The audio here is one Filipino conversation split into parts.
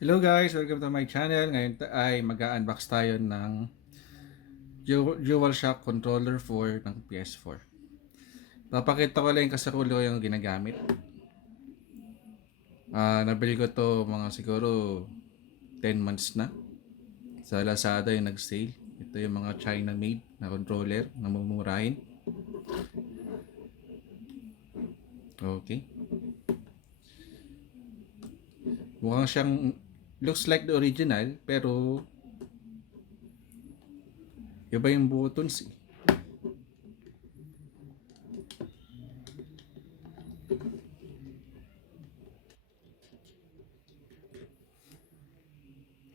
Hello guys! Welcome to my channel. Ngayon ay mag-unbox tayo ng DualShock controller for ng PS4. Papakita ko lang yung kasakulo yung ginagamit. Nabili ko to mga siguro 10 months na. Sa Lazada yung nag-sale. Ito yung mga China made na controller na mumurahin. Okay. Mukhang siyang looks like the original pero iba yung buttons eh.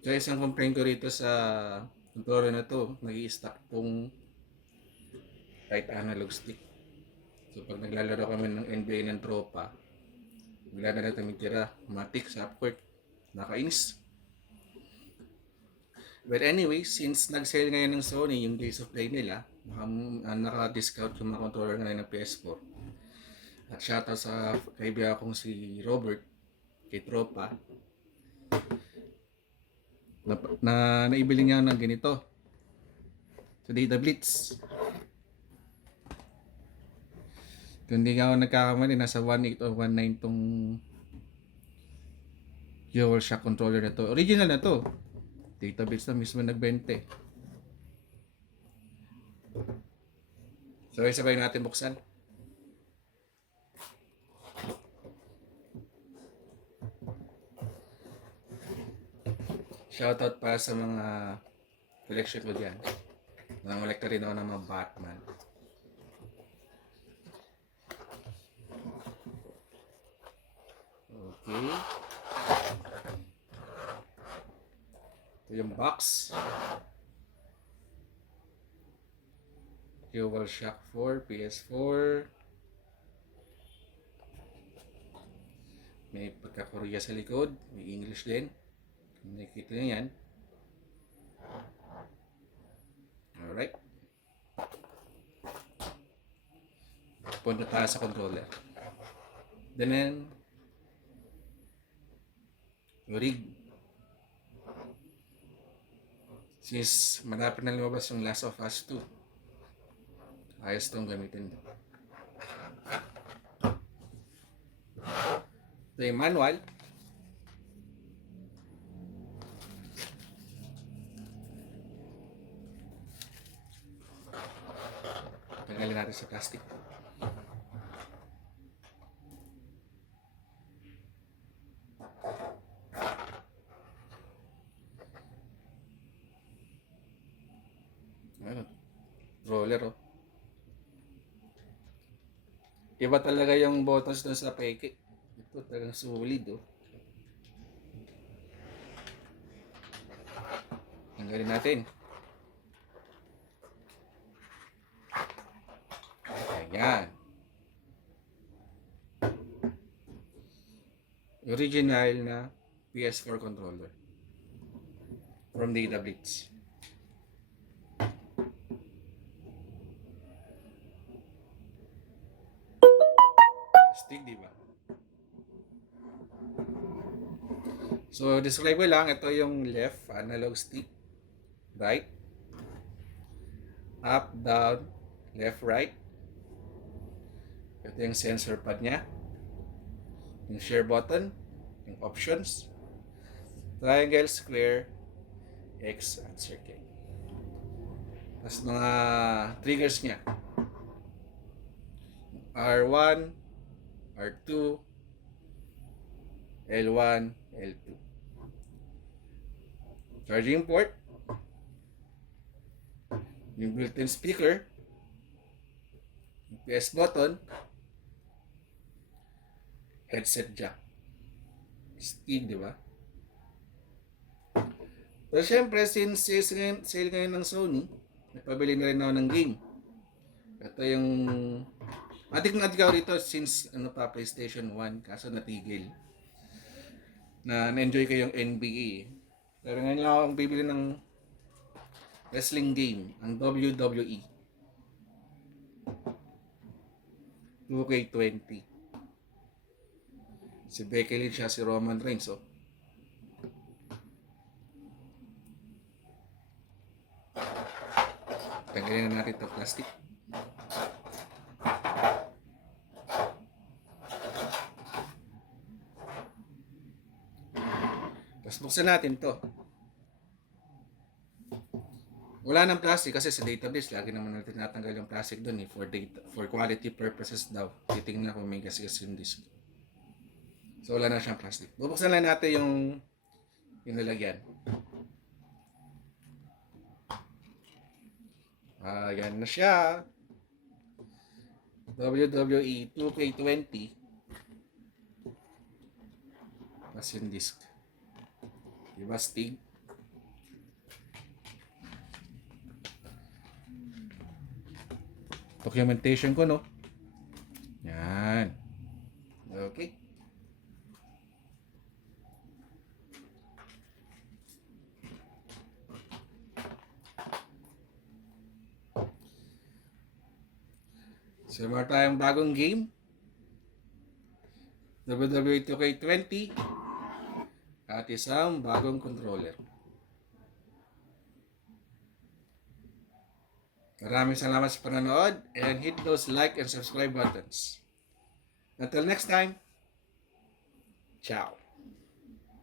Kaya isang complaint ko rito sa controller na to, nag-i-stack pong right analog stick. So pag naglalaro kami ng NBA ng tropa, bigla na lang tumitira, matik sa upward. Nakainis. But anyway, since nag-sale ngayon ng Sony yung days of play nila, naka-discount yung mga controller ngayon ng PS4. At shoutout sa kaibigan kong si Robert, kay tropa, na naibili niya ng ganito sa Datablitz. Kung hindi nga ako nagkakamali, nasa 1.8 o 1.9 tong DualShock controller na to. Original na to. Datablitz na mismo nagbente. Sabay-sabay natin buksan. Shoutout pa sa mga collection ko dyan. Nangangalekta rin ako ng mga Batman. Okay. Ito yung box. DualShock 4, PS4. May pagka-Korea sa likod. May English din. Nakikita nyo yan. Alright. Punta tayo sa controller. Then, rig. Since malapit na lumabas yung Last of Us 2, ayos itong gamitin. Ito yung manual. Tanggalin natin sa plastic. Roller oh. Iba talaga yung buttons doon sa peke. Ito talagang solid oh. Tanggalin natin. Ayan. Original na PS4 controller from Datablitz. Stick, di ba? So, describe ko lang, ito yung left analog stick, right, up, down, left, right. Ito yung sensor pad niya, yung share button, yung options, triangle, square, X, at circle. Tapos mga triggers niya, R1, R2, L1, L2. Charging port, yung built-in speaker, yung PS button, headset jack. Steam, di ba? So, syempre, since sale ngayon ng Sony, nagpabili na rin ako ng game. Ito yung adik na adik ako rito since PlayStation 1, kaso natigil. Na-enjoy ko yung NBA. Pero ngayon lang akong bibili ng wrestling game, ang WWE 2K20. Si Becky Lynch siya, si Roman Reigns oh. Tanggalin na natin ito plastic. Tapos buksan natin to. Wala nang plastic kasi sa database lagi naman natin natanggal yung plastic doon for quality purposes daw. Titingnan kung may gas-gas yung disk. So wala na siyang plastic. Bubuksan lang natin yung nilagyan. Yan na siya. WWE 2K20. Tapos yung disk. Diba, Stig? Documentation ko, no? Yan. Okay. So, meron tayong bagong game. WWE 2K20. At isang bagong controller. Maraming salamat sa panonood and hit those like and subscribe buttons. Until next time, ciao.